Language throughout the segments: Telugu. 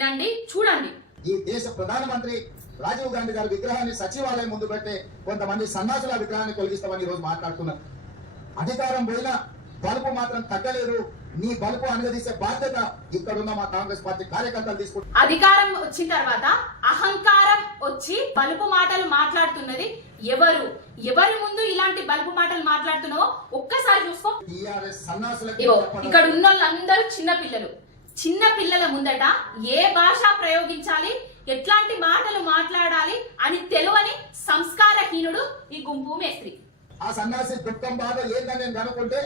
వినండి, చూడండి. ఈ దేశ ప్రధానమంత్రి రాజీవ్ గాంధీ గారి విగ్రహాన్ని సచివాలయం ముందు పెట్టే కొంతమంది సన్నాసుల విగ్రహాన్ని తొలగిస్తామని ఈ రోజు మాట్లాడుతున్నారు. అధికారం పోయినా బలుపు మాత్రం తగ్గలేదు. నీ బలుపు అనుగదీసే బాధ్యత ఇక్కడున్న మా కాంగ్రెస్ పార్టీ కార్యకర్తలు తీసుకుంటారు. అధికారం వచ్చిన తర్వాత అహంకారం వచ్చి బలుపు మాటలు మాట్లాడుతున్నది ఎవరు? ఎవరి ముందు ఇలాంటి బలుపు మాటలు మాట్లాడుతున్నావో ఒక్కసారి చూసుకో. ఇక్కడ ఉన్న వాళ్ళందరూ చిన్న పిల్లల ముందట ఏ భాష ప్రయోగించాలి, ఎట్లాంటి మాటలు మాట్లాడాలి అని తెలియని సంస్కారహీనుడు ఈ గుంపు మేస్త్రి. ఆ సన్నాసి దుఃఖం బాధ ఏందని నేను కనుక్కుంటే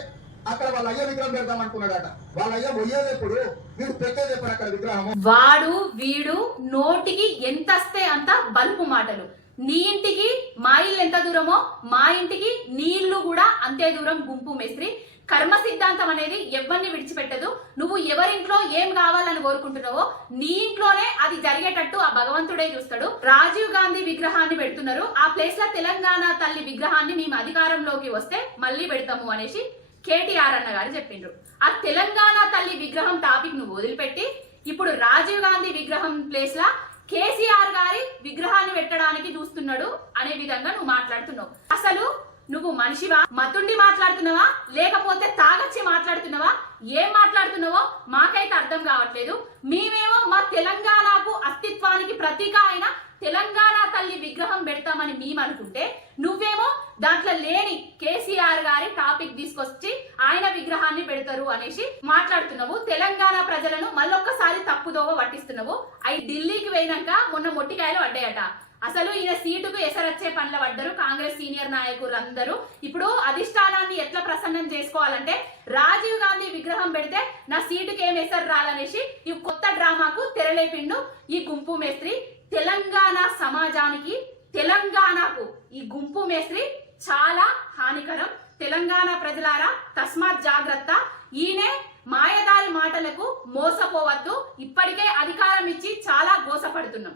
అక్కడ వాళ్ళ అయ్య విగ్రహం పెడదాం అనుకున్నాడట. వాళ్ళ అయ్య పోయేదెప్పుడు, వీడు పెట్టేదెప్పుడు అక్కడ విగ్రహం. వాడు వీడు నోటికి ఎంత వస్తే అంత బలుపు మాటలు. నీ ఇంటికి మా ఇల్లు ఎంత దూరమో మా ఇంటికి నీ ఇల్లు కూడా అంతే దూరం. గుంపు మేస్త్రి కర్మ సిద్ధాంతం అనేది ఎవరిని విడిచిపెట్టదు. నువ్వు ఎవరింట్లో ఏం కావాలని కోరుకుంటున్నావో నీ ఇంట్లోనే అది జరిగేటట్టు ఆ భగవంతుడే చూస్తాడు. రాజీవ్ గాంధీ విగ్రహాన్ని పెడుతున్నారు, ఆ ప్లేస్ లో తెలంగాణ తల్లి విగ్రహాన్ని మేము అధికారంలోకి వస్తే మళ్ళీ పెడతాము అనేసి కేటీఆర్ అన్న గారు చెప్పిండ్రు. ఆ తెలంగాణ తల్లి విగ్రహం టాపిక్ నువ్వు వదిలిపెట్టి ఇప్పుడు రాజీవ్ గాంధీ విగ్రహం ప్లేస్ లా కేసీఆర్ గారి విగ్రహాన్ని పెట్టడానికి చూస్తున్నాడు అనే విధంగా నువ్వు మాట్లాడుతున్నావు. అసలు నువ్వు మనిషివా? మతుండి మాట్లాడుతున్నావా లేకపోతే తాగచ్చి మాట్లాడుతున్నావా? ఏం మాట్లాడుతున్నావో మాకైతే అర్థం కావట్లేదు. మేమేమో మా తెలంగాణకు అస్తిత్వానికి ప్రతీక అయిన తెలంగాణ తల్లి విగ్రహం పెడతామని మేము అనుకుంటే నువ్వేమో దాంట్లో లేని కేసీఆర్ గారి టాపిక్ తీసుకొచ్చి ఆయన విగ్రహాన్ని పెడతారు అనేసి మాట్లాడుతున్నావు. తెలంగాణ ప్రజలను మళ్ళొక్కసారి తప్పుదోవ పట్టిస్తున్నావు. అవి ఢిల్లీకి పోయినాక మొన్న మొట్టికాయలు పడ్డాయట. అసలు ఈయన సీటుకు ఎసరొచ్చే పనుల పడ్డరు కాంగ్రెస్ సీనియర్ నాయకులు అందరూ. ఇప్పుడు అధిష్టానాన్ని ఎట్లా ప్రసన్నం చేసుకోవాలంటే రాజీవ్ గాంధీ విగ్రహం పెడితే నా సీటుకి ఏం ఎసరు రాలనేసి ఈ కొత్త డ్రామాకు తెరలేపిండు ఈ గుంపు మేస్త్రి. తెలంగాణ సమాజానికి, తెలంగాణకు ఈ గుంపు మేస్త్రి చాలా హానికరం. తెలంగాణ ప్రజలారా తస్మాత్ జాగ్రత్త. ఈయనే మాయదారి మాటలకు మోసపోవద్దు. ఇప్పటికే అధికారం ఇచ్చి చాలా గోసపడుతున్నాం.